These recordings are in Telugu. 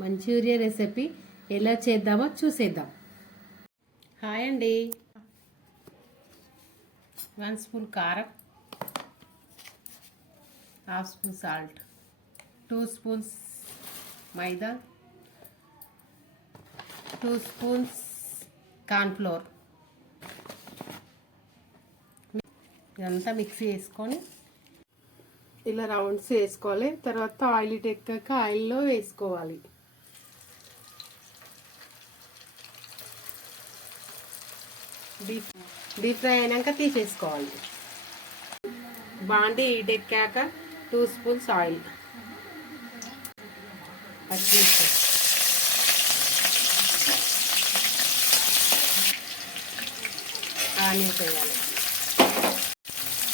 మంచూరియా రెసిపీ ఎలా చేద్దామో చూసేద్దాం. హాయ్ అండి. 1 స్పూన్ కారం, 1/2 స్పూన్ సాల్ట్, 2 స్పూన్స్ మైదా, 2 స్పూన్స్ కార్న్ఫ్లోర్ ఇదంతా మిక్సీ వేసుకొని ఇలా రౌండ్స్ వేసుకోవాలి. తర్వాత ఆయిల్ ఎక్కాక ఆయిల్లో వేసుకోవాలి. డీప్ ఫ్రై అయినాక తీసేసుకోవాలి. బాండి ఎక్కాక 2 స్పూన్స్ ఆయిల్, పచ్చిమిర్చి, ఆనియన్స్ వేయాలి,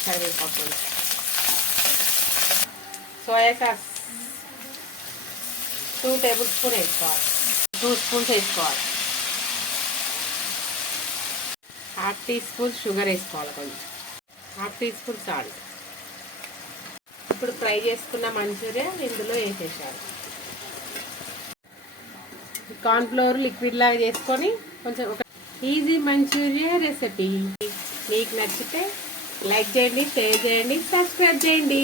కరివేపాకు, సోయా సాస్ 2 టేబుల్ స్పూన్ వేసుకోవాలి, 2 స్పూన్స్ వేసుకోవాలి, 1/2 టీ స్పూన్ షుగర్ వేసుకోవాలి, కొంచెం 1/2 టీ స్పూన్ సాల్ట్. ఇప్పుడు ఫ్రై చేసుకున్న మంచూరియా ఇందులో వేసేసారు. కార్న్ఫ్లోర్ లిక్విడ్ లాగా చేసుకొని కొంచెం ఒక ఈజీ మంచూరియా రెసిపీ. మీకు నచ్చితే లైక్ చేయండి, షేర్ చేయండి, సబ్స్క్రైబ్ చేయండి.